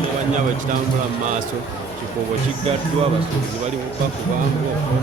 ne bannyabo ekitambula mu maaso Ekikuubo Kigwadwa abasuubuzi bali mu bakubanga okwo.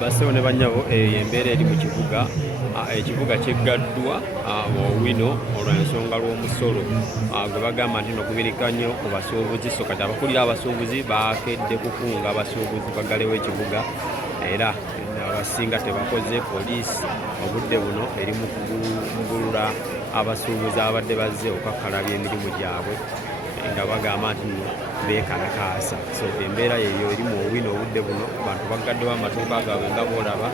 Basewo ne bannyabo embeera eri mu kibuga ekibuga Kigwadwa Owino olw'ensonga lw'omusolo gwe bagamba nti nokubirika nnyo ku basuubuzi so kati abakulira abasuubuzi bakedde kukunga abasuubuzi bagalewo ekibuga era abasinga tebakoze poliisi obudde buno eri mu kugulula abasuubuzi abadde bazze okukakkalabya emirimu gyabwe nga bagamba nti beekalakaasa so embeera eyo eri mu Owino obudde buno bantu bagaddewo amatuuka gaabwe nga boolaba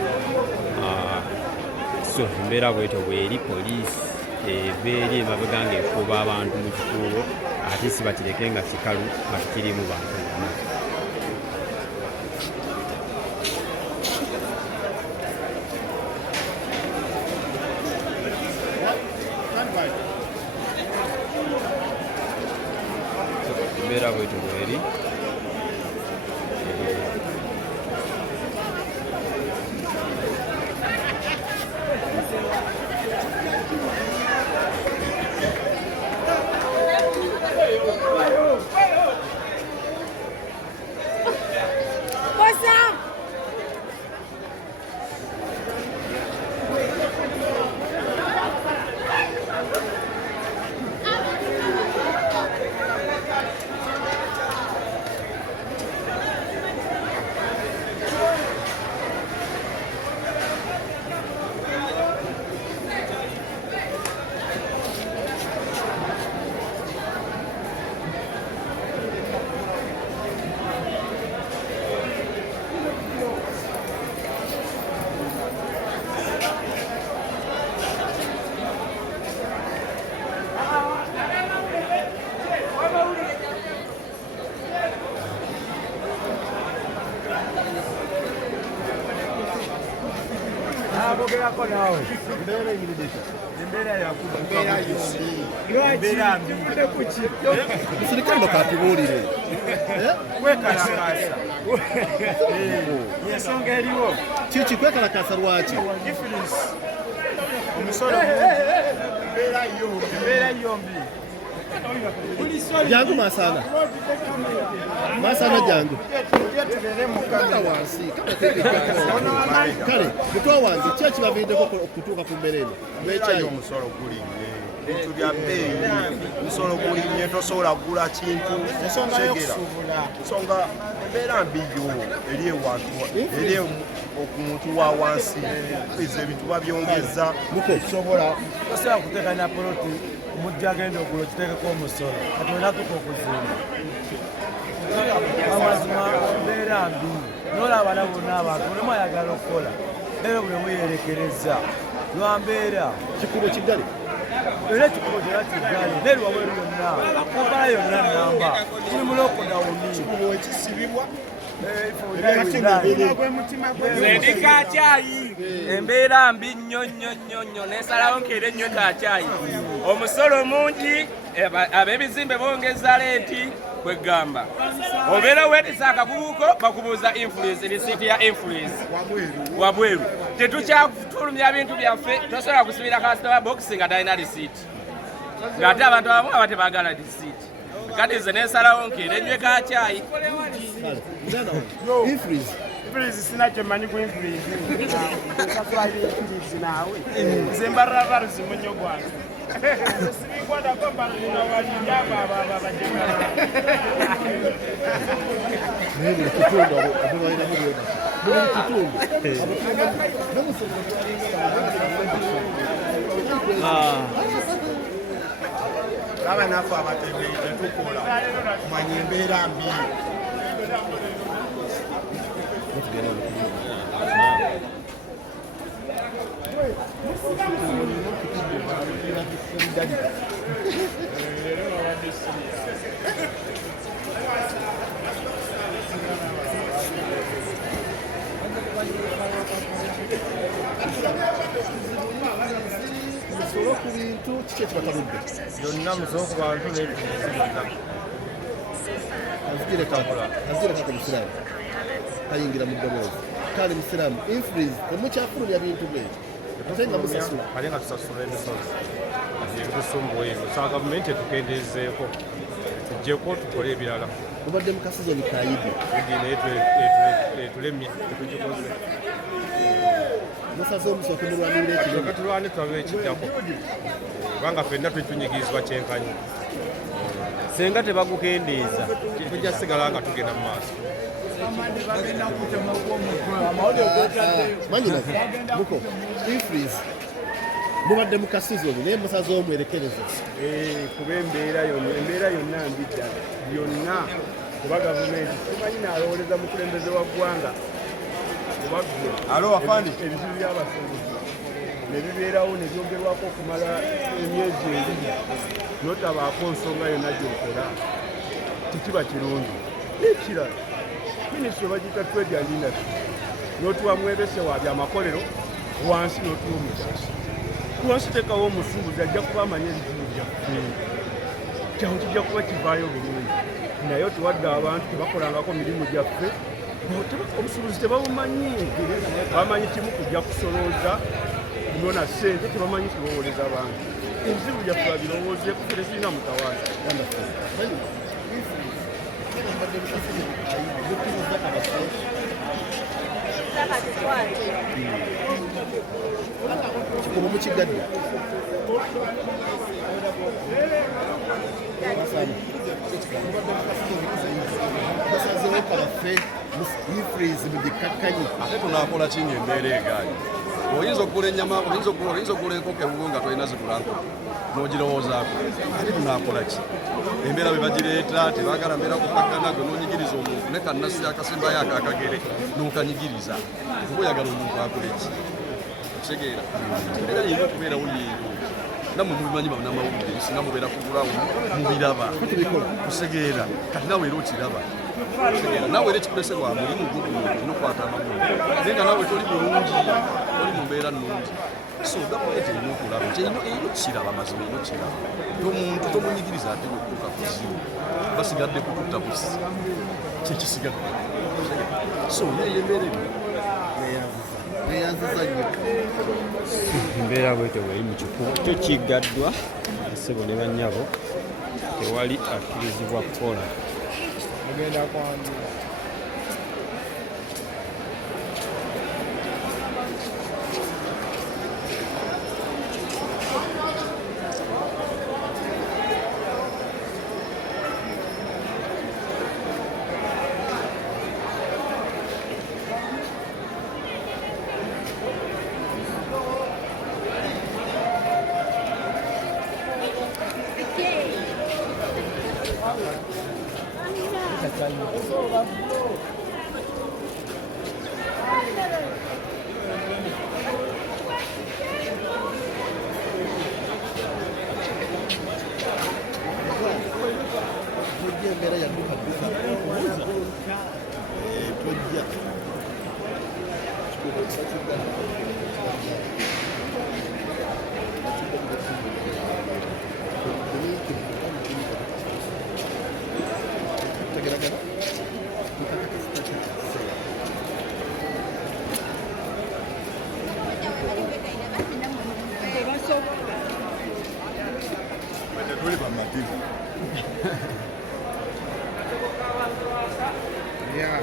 so embeera bwetyo bweri poliisi ebeeri emabega nga ekuba abantu mu kikuubo ate si bakireke nga kikalu nga tikirimu bantu bonna. Embeera bwetyo bweri Musirikano katubulire Okwekalakaasa yensonga eriwo kiki kwekalakaasa lwaki omusolo embeera yombi jangu masana jangu wansi kale mutwa wange ki ekibaviiriddeko okutuuka ku mbeera eno lwekyayo omusolo gulinye ebintu bya bbeeyi musolo gulinnye tosobola kugula kintu segera nsonga embeera mbiyo eri ewantu eri omuntu wa wansi kwiza ebintu babyongeza sobola tosobola kuteekanya poloti omujja agenda ogula okiteekeko omusolo kati onatuka okuzimba amazima embeera mbi nolaba na bonna abantu olemu ayagala okukola era buli muyerekereza lwambeera Ekikuubo Kigwadwa era ekikubo gyera kiggale neri wabweru yonna kampala yonna namba tuli mu lokodawuni ekisibibwa Ndi kacaayi embeera mbi nnyo nnyo nnyo nnyo nesalawo nkeera ennyo kacaayi omusolo mungi ab'ebizimbe bongeza leeti kwegamba obeera weetisa akabuuko bakubuuza influence risiiti ya influence wabweru tetukyafulumya bintu byaffe tosobola kusibira customer box nga talina risiiti ng'ate abantu abamu aba tebaagala risiiti kati nze nesalawo nkeera ennyo kacaayi Influence sinakyo manyi ku influence. Sakwaye influence nawe. Zimbarra baruzi munyo gwange. Sibikwada kwamba kuna walijaba baba bajengana. Nini kitundu ababaira muri kitundu laba naffe abatembeeyi tetukola kumanya embeera mbi musolo ku bintu kiki ekibatabudde yonna musolo ku bantu n'ebintu byonna azigire kako musiraamu kayingira mu ddoboozi kale musiraamu influence temukyafulumya bintu bye ate nga musasula ate nga tusasula emisolo ebitusumbuwa ebyo sa gavumenti etukendeezeeko tujjeko tukole ebirala mubadde mu kasizoni kayidi edi naye etulemye tetugikoze musaze omusooka mulwanirira ekiro katulwane tulabe ekijjako kubanga ffenna tutunyigirizibwa kyenkanyi senga tebagukendeeza tujja sigala nga tugenda mu maaso manyinaze muko influence mubadde mu kasizoni naye musaze omwerekereza Kuba embeera yonna mbi ddala byonna kuba gavumenti simanyi naalowoleza mukulembeze wa ggwanga alo afandi ebizibu by'abasuubuzi ne bibeerawo ne byongerwako okumala emyezi ebiri notabaako nsonga yonna gy'okola tekiba kirungi n'ekirala minisitule bagiyita trade and industry n'otuwa mwebese wa byamakolero wansi n'otuwa omugaso wansi tekawo omusuubuzi ajja kuba amanya ebizibu byaffe kyawo kijja kuba kivaayo bulungi naye tuwadde abantu tebakolangako mirimu gyaffe obusuubuzi tebabumanyi bamanyi kimu kujja kusolooza nona ssente tebamanyi kulowoleza abantu ebizibu byaffe babirowoozeeko fere zirina mutawaana Ekikuubo mu Kigwadwa basazewo kalaffe influence mu gikakkanyi ate tunaakola kinga embeera egaanyi oyinza okugula ennyama oyinza okugula enkoko ebugo nga tolina zigula nkoko n'ogirowoozaako ate tunaakola ki embeera bwe bagireeta tebaagala mbeera kukakkana gwe n'onyigiriza omuntu ne kannasi akasembayo akakagere n'okanyigiriza kuba oyagala omuntu akole ki kitegeera embeera yina okubeerawo yeero nammwe mubimanyi bannamawulire singa mubeera kugulawo mubiraba kusegeera kati nawe era okiraba nawe era ekikulese lwa mulimu gwogumuntu nokwata amagumu naye nga nawe toli bulungi oli mu mbeera nnungi so gavumenti erina okulaba erina kiraba mazima erina kiraba omuntu tomunyigiriza ate okutuuka kuzibu basigadde kututta busi kyekisigadde so yeyo embeera eno neyanziza nnyo embeera bwetyo bweri mu kikuubo kyo Kigwadwa ssebo ne bannyabo tewali akkirizibwa kukola mugenda kwanjula embeera yadduka tojja tuli bamativu Yeah.